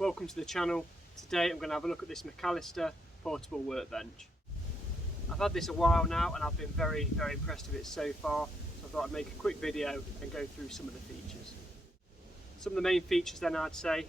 welcome to the channel. Today I'm going to have a look at this Mac Allister portable workbench. I've had this a while now and I've been very impressed with it so far, so I thought I'd make a quick video and go through some of the features. Some of the main features then I'd say,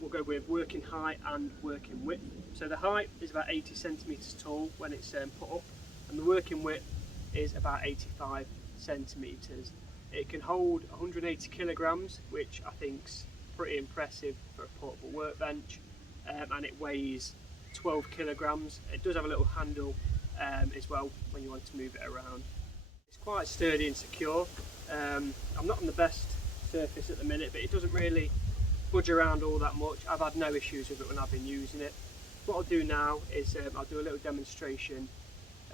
we'll go with working height and working width. So the height is about 80 centimetres tall when it's put up, and the working width is about 85 centimetres. It can hold 180 kilograms, which I think's pretty impressive for a portable workbench, and it weighs 12 kilograms. It does have a little handle as well when you want to move it around. It's quite sturdy and secure. I'm not on the best surface at the minute, but it doesn't really budge around all that much. I've had no issues with it when I've been using it. What I'll do now is I'll do a little demonstration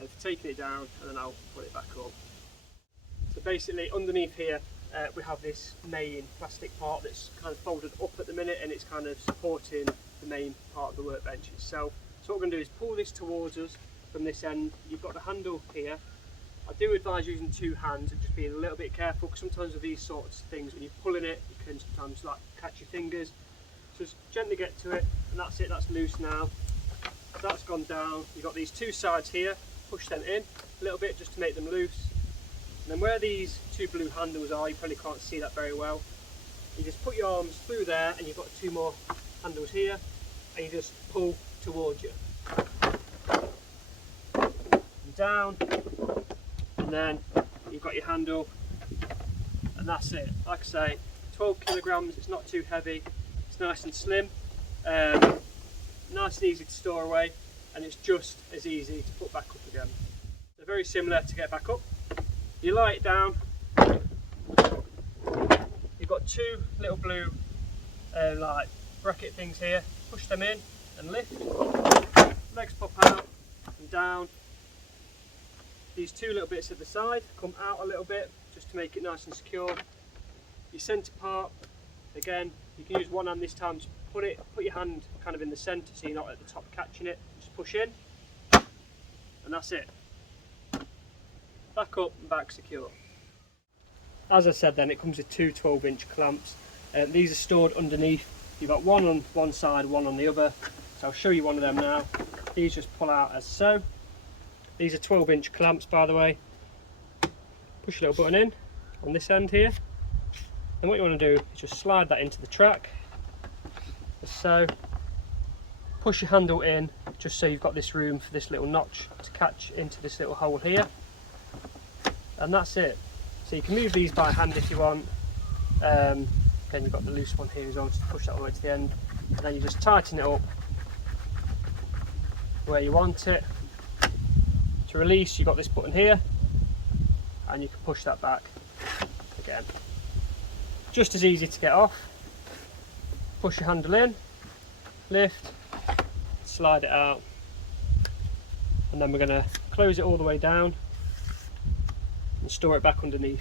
of taking it down and then I'll put it back up. So basically underneath here we have this main plastic part that's kind of folded up at the minute, and it's kind of supporting the main part of the workbench itself. So what we're going to do is pull this towards us from this end. You've got the handle here. I do advise using two hands and just being a little bit careful, because sometimes with these sorts of things, when you're pulling it, you can sometimes like catch your fingers. So just gently get to it, and that's it, that's loose now. That's gone down. You've got these two sides here, push them in a little bit just to make them loose. And then where these two blue handles are, you probably can't see that very well. You just put your arms through there, and you've got two more handles here, and you just pull towards you. And down, and then you've got your handle, and that's it. Like I say, 12 kilograms, it's not too heavy, it's nice and slim, nice and easy to store away, and it's just as easy to put back up again. They're very similar to get back up. You lie it down, you've got two little blue like bracket things here, push them in and lift, legs pop out and down. These two little bits at the side come out a little bit just to make it nice and secure. Your centre part, again, you can use one hand this time to put your hand kind of in the centre so you're not at the top catching it. Just push in, and that's it. Back up and back secure. As I said then, it comes with two 12-inch clamps. These are stored underneath. You've got one on one side, one on the other. So I'll show you one of them now. These just pull out as so. These are 12-inch clamps, by the way. Push a little button in on this end here. And what you want to do is just slide that into the track, as so. Push your handle in, just so you've got this room for this little notch to catch into this little hole here. And that's it. So you can move these by hand if you want. Again, you've got the loose one here as well, just push that all the way to the end. And then you just tighten it up where you want it. To release, you've got this button here, and you can push that back again. Just as easy to get off. Push your handle in, lift, slide it out, and then we're going to close it all the way down and store it back underneath.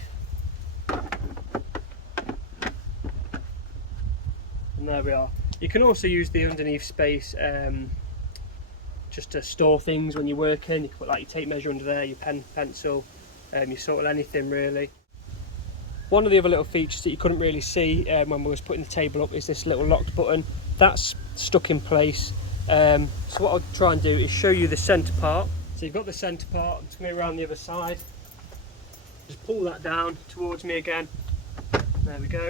And there we are. You can also use the underneath space just to store things when you're working. You can put like your tape measure under there, your pen, pencil, your sort of anything really. One of the other little features that you couldn't really see when we was putting the table up is this little locked button. That's stuck in place. So what I'll try and do is show you the centre part. So you've got the centre part, I'm just going to go around the other side. Just pull that down towards me again. There we go.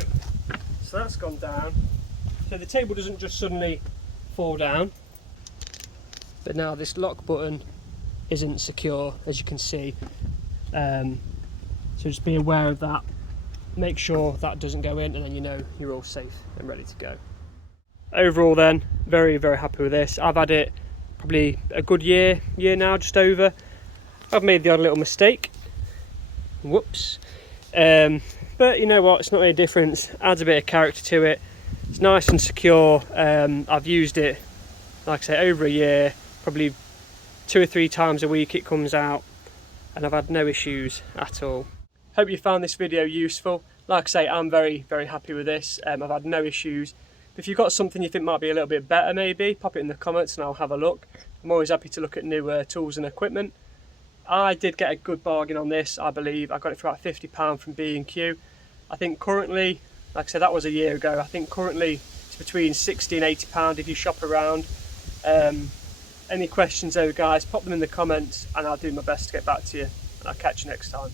So that's gone down. So the table doesn't just suddenly fall down. But now this lock button isn't secure, as you can see. So just be aware of that. Make sure that doesn't go in, and then you know you're all safe and ready to go. Overall then, very happy with this. I've had it probably a good year now, just over. I've made the odd little mistake. Whoops. But you know what, it's not any difference. Adds a bit of character to it. It's nice and secure. I've used it, like I say, over a year, probably 2 or 3 times a week it comes out, and I've had no issues at all. Hope you found this video useful. Like I say, I'm very happy with this. I've had no issues. If you've got something you think might be a little bit better, maybe pop it in the comments and I'll have a look. I'm always happy to look at new tools and equipment. I did get a good bargain on this, I believe. I got it for about £50 from B&Q. I think currently, like I said, that was a year ago. I think currently It's between 60 and 80 pound if you shop around. Any questions though guys, pop them in the comments and I'll do my best to get back to you, and I'll catch you next time.